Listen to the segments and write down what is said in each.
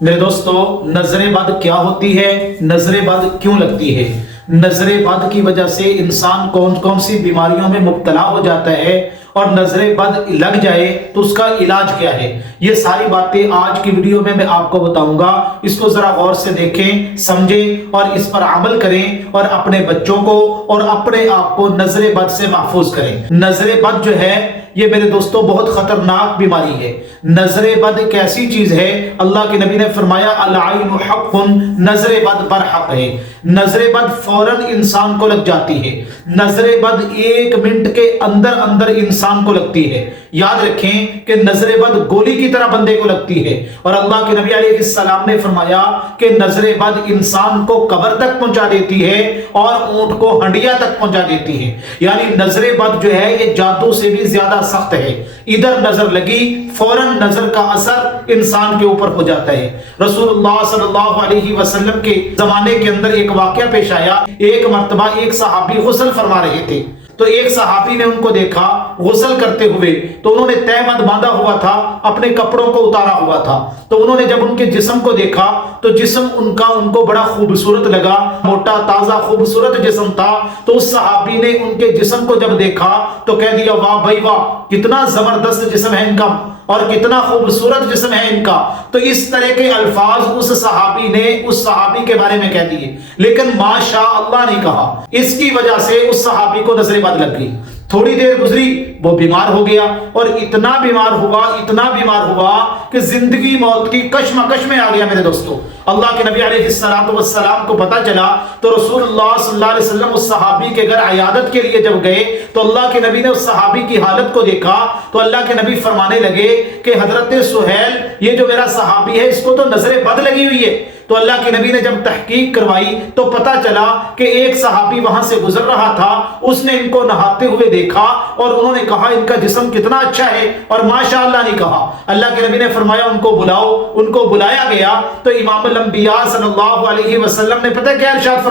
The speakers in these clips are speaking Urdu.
میرے دوستو، نظر بد کیا ہوتی ہے؟ نظر بد کیوں لگتی ہے؟ نظر بد کی وجہ سے انسان کون کون سی بیماریوں میں مبتلا ہو جاتا ہے، اور نظر بد لگ جائے تو اس کا علاج کیا ہے، یہ ساری باتیں آج کی ویڈیو میں آپ کو بتاؤں گا۔ اس کو ذرا غور سے دیکھیں، سمجھیں اور اس پر عمل کریں، اور اپنے بچوں کو اور اپنے آپ کو نظر بد سے محفوظ کریں۔ نظر بد جو ہے یہ میرے دوستوں بہت خطرناک بیماری ہے۔ نظر بد ایک ایسی چیز ہے، اللہ کے نبی نے فرمایا العین حق، نظر بد برحق ہے۔ نظر بد فوراً انسان کو لگ جاتی ہے۔ نظر بد 1 منٹ کے اندر اندر انسان کو لگتی ہے۔ یاد رکھیں کہ نظر بد گولی کی طرح بندے کو لگتی ہے، اور اللہ کے نبی علیہ السلام نے فرمایا کہ نظر بد انسان کو قبر تک پہنچا دیتی ہے اور اونٹ کو ہنڈیا تک پہنچا دیتی ہے۔ یعنی نظر بد جو ہے یہ جادو سے بھی زیادہ سخت ہے۔ ادھر نظر لگی، فوراً نظر کا اثر انسان کے اوپر ہو جاتا ہے۔ رسول اللہ صلی اللہ علیہ وسلم کے زمانے کے اندر ایک واقعہ پیش آیا۔ ایک مرتبہ ایک صحابی غسل فرما رہے تھے، تو ایک صحابی نے ان کو دیکھا غسل کرتے ہوئے، تو انہوں نے تہمت باندھا ہوا تھا، اپنے کپڑوں کو اتارا ہوا تھا۔ تو انہوں نے جب ان کے جسم کو دیکھا تو جسم ان کو بڑا خوبصورت لگا، موٹا تازہ خوبصورت جسم تھا۔ تو اس صحابی نے ان کے جسم کو جب دیکھا تو کہہ دیا واہ بھائی واہ، کتنا زبردست جسم ہے ان کا اور کتنا خوبصورت جسم ہے ان کا۔ تو اس طرح کے الفاظ اس صحابی نے اس صحابی کے بارے میں کہہ دیے، لیکن ماشاء اللہ نہیں کہا۔ اس کی وجہ سے اس صحابی کو نظر بد لگ گئی۔ تھوڑی دیر گزری، وہ بیمار ہو گیا، اور اتنا بیمار ہوا کہ زندگی موت کی کشمکش میں آ گیا۔ میرے دوستو، اللہ کے نبی علیہ السلام کو پتا چلا تو رسول اللہ صلی اللہ علیہ وسلم اس صحابی کے گھر عیادت کے لیے جب گئے تو اللہ کے نبی نے اس صحابی کی حالت کو دیکھا تو اللہ کے نبی فرمانے لگے کہ حضرت سہیل، یہ جو میرا صحابی ہے اس کو تو نظر بد لگی ہوئی ہے۔ تو اللہ کے نبی نے جب تحقیق کروائی تو پتا چلا کہ ایک صحابی وہاں سے گزر رہا تھا، اس نے ان کو نہاتے ہوئے دیکھا اور انہوں نے کہا ان کا جسم کتنا اچھا ہے، اور ماشاءاللہ نہیں کہا۔ اللہ کے نبی نے فرمایا ان کو بلاؤ۔ ان کو بلایا گیا تو امام الانبیاء صلی اللہ علیہ وسلم نے پتہ کیا ارشاد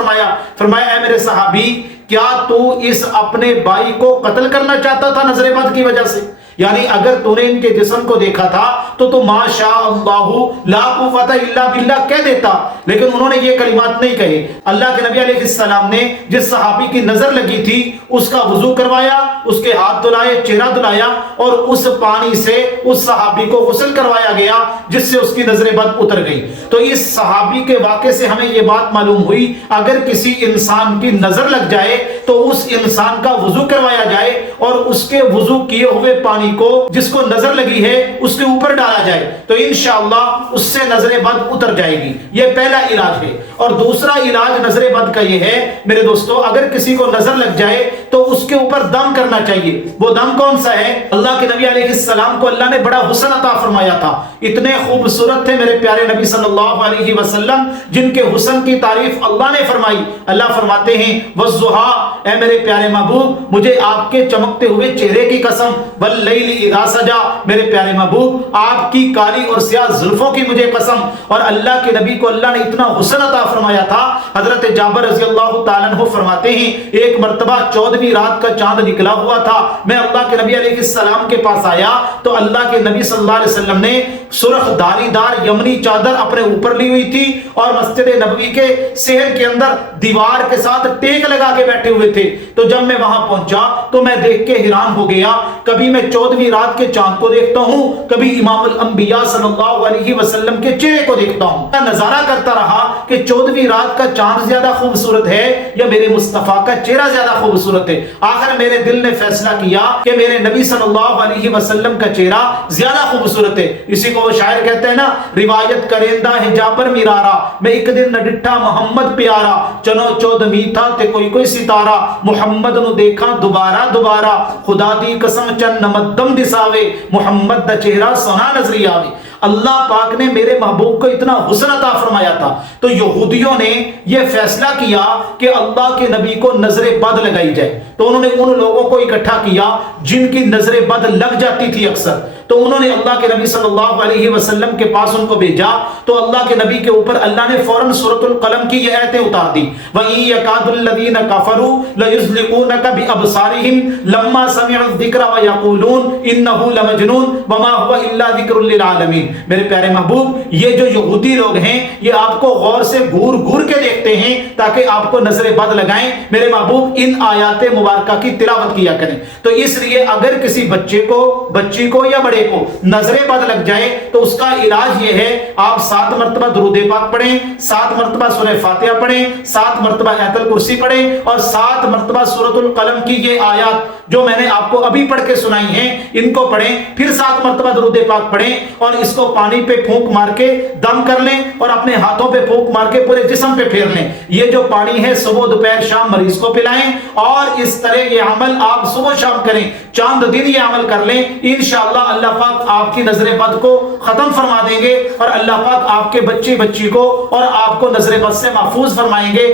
فرمایا اے میرے صحابی، کیا تو اس اپنے بھائی کو قتل کرنا چاہتا تھا نظر بد کی وجہ سے؟ یعنی اگر تو نے ان کے جسم کو دیکھا تھا تو ماشاء اللہ لا قوت الا باللہ کہہ دیتا، لیکن انہوں نے یہ کلمات نہیں کہے۔ اللہ کے نبی علیہ السلام نے جس صحابی کی نظر لگی تھی اس کا وضو کروایا، اس کے ہاتھ دھلائے، چہرہ دھلایا، اور اس پانی سے اس صحابی کو غسل کروایا گیا جس سے اس کی نظر بد اتر گئی۔ تو اس صحابی کے واقعے سے ہمیں یہ بات معلوم ہوئی، اگر کسی انسان کی نظر لگ جائے تو اس انسان کا وضو کروایا جائے اور اس کے وضو کیے ہوئے پانی کو جس کو نظر لگی ہے اس کے اوپر ڈالا جائے تو انشاءاللہ اس سے نظر بد اتر جائے گی۔ یہ پہلا علاج ہے۔ اور دوسرا علاج نظر بد کا یہ ہے میرے دوستو، اگر کسی کو نظر لگ جائے تو اس کے اوپر دم کرنا چاہیے۔ وہ دم کون سا ہے؟ اللہ کے نبی علیہ السلام کو اللہ نے بڑا حسن عطا فرمایا تھا، اتنے خوبصورت تھے میرے پیارے نبی صلی اللہ علیہ وسلم، جن کے حسن کی تعریف اللہ نے فرمائی۔ اللہ فرماتے ہیں والضحیٰ، اے میرے پیارے محبوب، مجھے آپ کے چمکتے ہوئے چہرے کی قسم، واللیل اذا سجا، میرے پیارے محبوب آپ کی کالی اور سیاہ زلفوں کی مجھے قسم۔ اور اللہ کے نبی کو اللہ نے اتنا حسن عطا فرمایا تھا، حضرت جابر رضی اللہ تعالیٰ عنہ فرماتے ہیں ایک مرتبہ 14ویں رات کا چاند نکلا ہوا تھا، میں اللہ کے نبی علیہ السلام کے پاس آیا تو اللہ کے نبی صلی اللہ علیہ وسلم نے سرخ دھاری دار یمنی چادر اپنے اوپر لی ہوئی تھی اور مسجد نبوی کے صحن کے اندر دیوار کے ساتھ ٹیک لگا کے بیٹھے ہوئے تھے۔ تو جب میں وہاں پہنچا تو میں دیکھ کے حیران ہو گیا، کبھی میں 14ویں رات کے چاند کو دیکھتا ہوں، کبھی امام الانبیاء صلی اللہ علیہ وسلم کے چہرے کو دیکھتا ہوں۔ میں نظارہ کرتا رہا کہ 14ویں رات کا چاند زیادہ خوبصورت ہے یا میرے مصطفیٰ کا چہرہ زیادہ خوبصورت ہے۔ آخر میرے دل نے فیصلہ کیا کہ میرے نبی صلی اللہ علیہ وسلم کا چہرہ زیادہ خوبصورت ہے۔ اسی کو وہ شاعر کہتے ہیں نا، روایت کریندہ ہے جابر میرارا، میں ایک دن نہ ڈٹھا محمد پیارا، چنو 14ویں تھا تے کوئی ستارہ، محمد نو دیکھا دوبارہ، خدا دی قسم چن نمدم دساوے، محمد دا چہرہ سونا نظری آوے۔ اللہ پاک نے میرے محبوب کو اتنا حسن عطا فرمایا تھا، تو یہودیوں نے یہ فیصلہ کیا کہ اللہ کے نبی کو نظر بد لگائی جائے۔ تو انہوں نے ان لوگوں کو اکٹھا کیا جن کی نظر بد لگ جاتی تھی اکثر، تو انہوں نے اللہ کے نبی صلی اللہ علیہ وسلم کے پاس ان کو بھیجا، تو اللہ کے نبی کے اوپر اللہ نے فوراً سورۃ القلم کی یہ آیتیں اتار دی، وَإِن يَكَادُ الَّذِينَ كَفَرُوا لَيُزْلِقُونَكَ بِأَبْصَارِهِمْ لَمَّا سَمِعُوا الذِّكْرَ وَيَقُولُونَ إِنَّهُ لَمَجْنُونٌ وَمَا هُوَ إِلَّا ذِكْرٌ لِّلْعَالَمِينَ۔ میرے پیارے محبوب، یہ جو یہودی لوگ ہیں یہ آپ کو غور سے گور گور کے دیکھتے ہیں تاکہ آپ کو نظر بد لگائیں۔ میرے محبوب، ان آیات مبارکہ کی تلاوت کیا کریں۔ تو اس لیے اگر کسی بچے کو، بچی کو یا بڑے کو نظر بد لگ جائے تو اس کا علاج یہ ہے، آپ 7 مرتبہ درود پاک پڑھیں، 7 مرتبہ سورہ فاتحہ پڑھیں، 7 مرتبہ آیت الکرسی پڑھیں، اور 7 مرتبہ سورۃ القلم کی یہ آیات جو میں نے آپ کو ابھی پڑھ کے سنائی ہیں ان کو پڑھیں، پھر 7 مرتبہ درود پاک پڑھیں، اور اس کو پانی پہ پھونک مار کے دم کر لیں اور اپنے ہاتھوں پہ پھونک مار کے پورے جسم پہ پھیر لیں۔ یہ جو پانی ہے صبح دوپہر شام مریض کو پلائیں، اور اس طرح یہ عمل آپ صبح شام کریں، چاند دن یہ عمل کر لیں، انشاءاللہ اللہ پاک آپ کی نظر بد کو ختم فرما دیں گے، اور اللہ پاک آپ کے بچی کو اور آپ کو نظر بد سے محفوظ فرمائیں گے۔